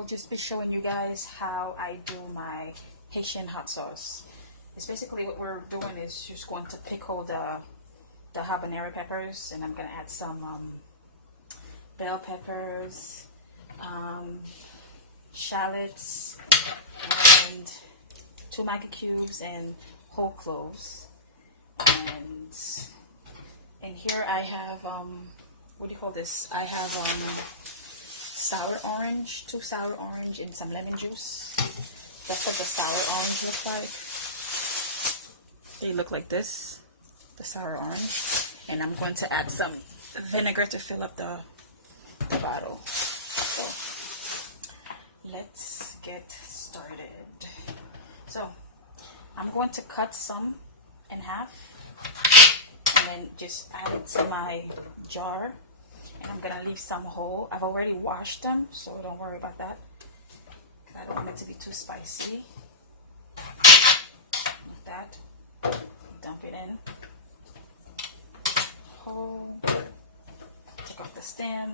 I'll just be showing you guys how I do my Haitian hot sauce. It's basically what we're doing is just going to pickle the habanero peppers, and I'm gonna add some bell peppers, shallots, and 2 Maggi cubes and whole cloves. And in here I have what do you call this? I have sour orange, 2 sour orange and some lemon juice. That's what the sour orange looks like. They look like this, the sour orange. And I'm going to add some vinegar to fill up the bottle. So let's get started. So I'm going to cut some in half and then just add it to my jar. And I'm gonna leave some whole. I've already washed them, so don't worry about that. I don't want it to be too spicy. Like that. Dump it in. Whole. Take off the stem.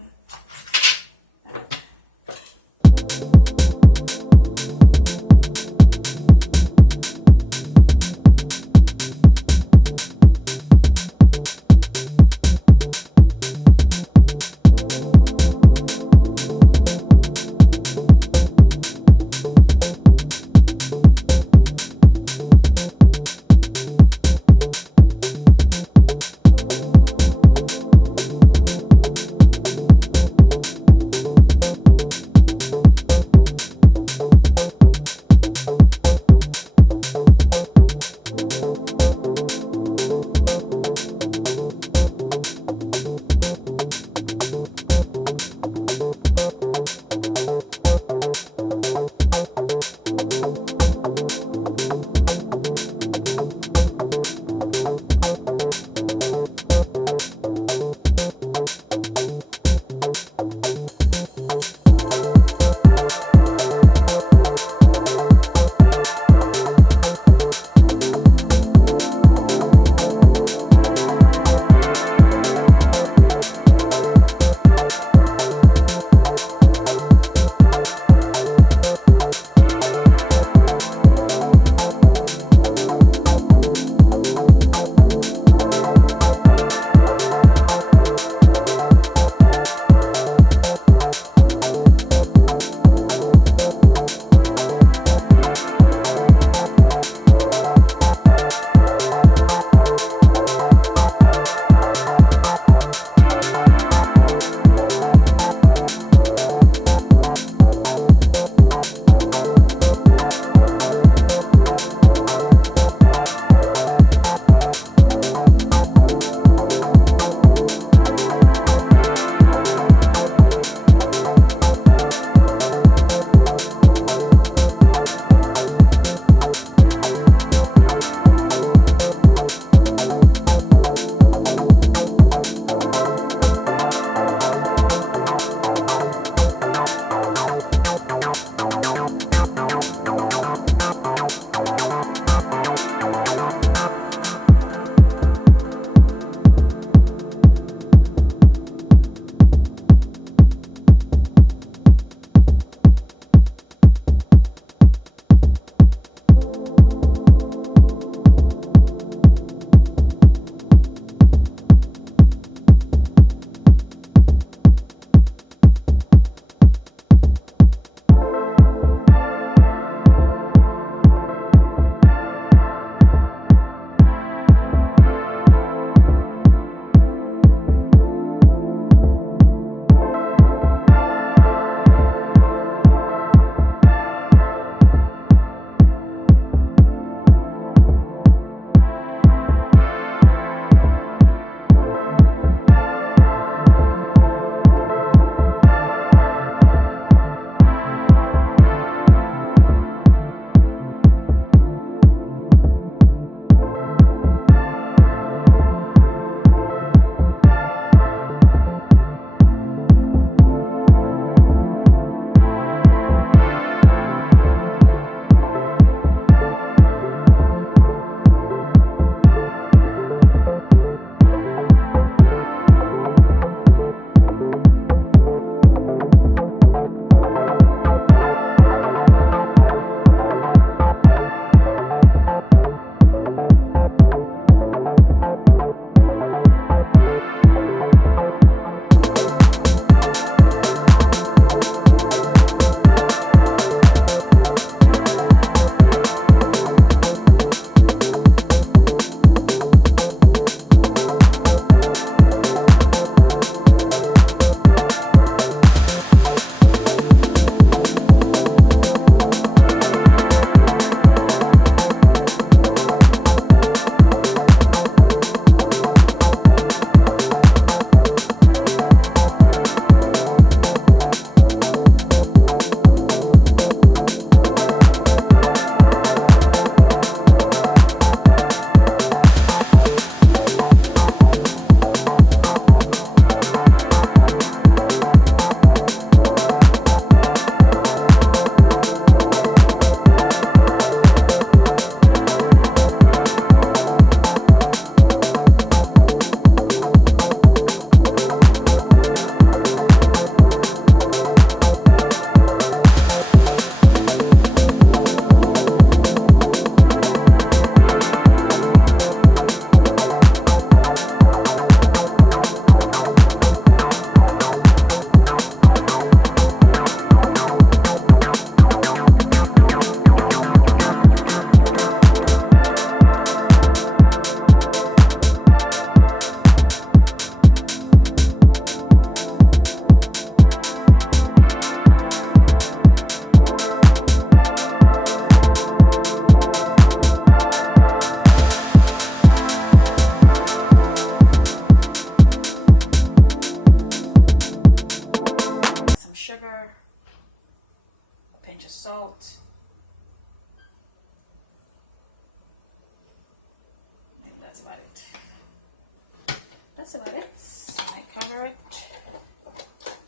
that's about it. So I cover it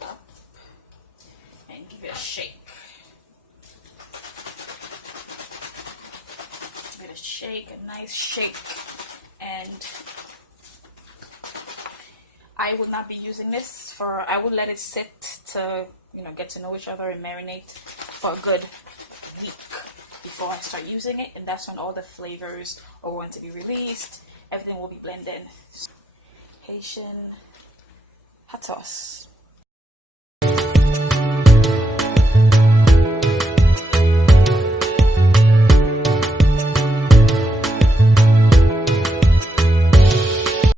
up and give it a shake. Give it a shake, a nice shake. And I will not be using this for, I will let it sit to, you know, get to know each other and marinate for a good week before I start using it. And that's when all the flavors are going to be released. Everything will be blended. Haitian hot sauce.